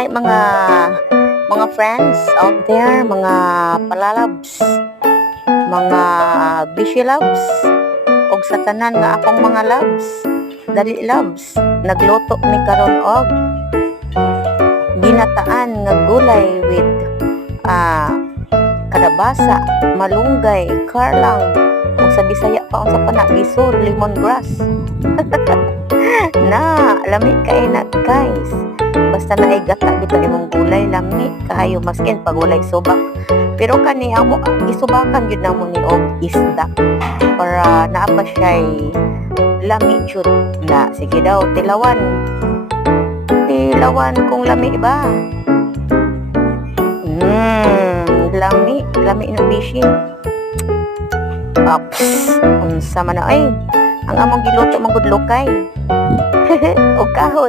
hi mga friends out there, mga palalabs, mga bishi loves, og sa tanan nga akong mga loves, dali loves. Nagluto mi karon og ginataan nga gulay with kalabasa, malunggay, karlang, ug sa Bisaya pa unsa pa na gisod, lemongrass. Na lami kay na guys, basta na gata bitaw imong gulay, lami kaayo maskin pag walay subak. Pero kani amo gisubakan gyud namo ni og isda para naa pa siya'y lami jud na. Sige daw, tilawan kung lami ba. Lami na bishi. Ops, unsa man na ay ang among giluto magudlokay. O kahoy.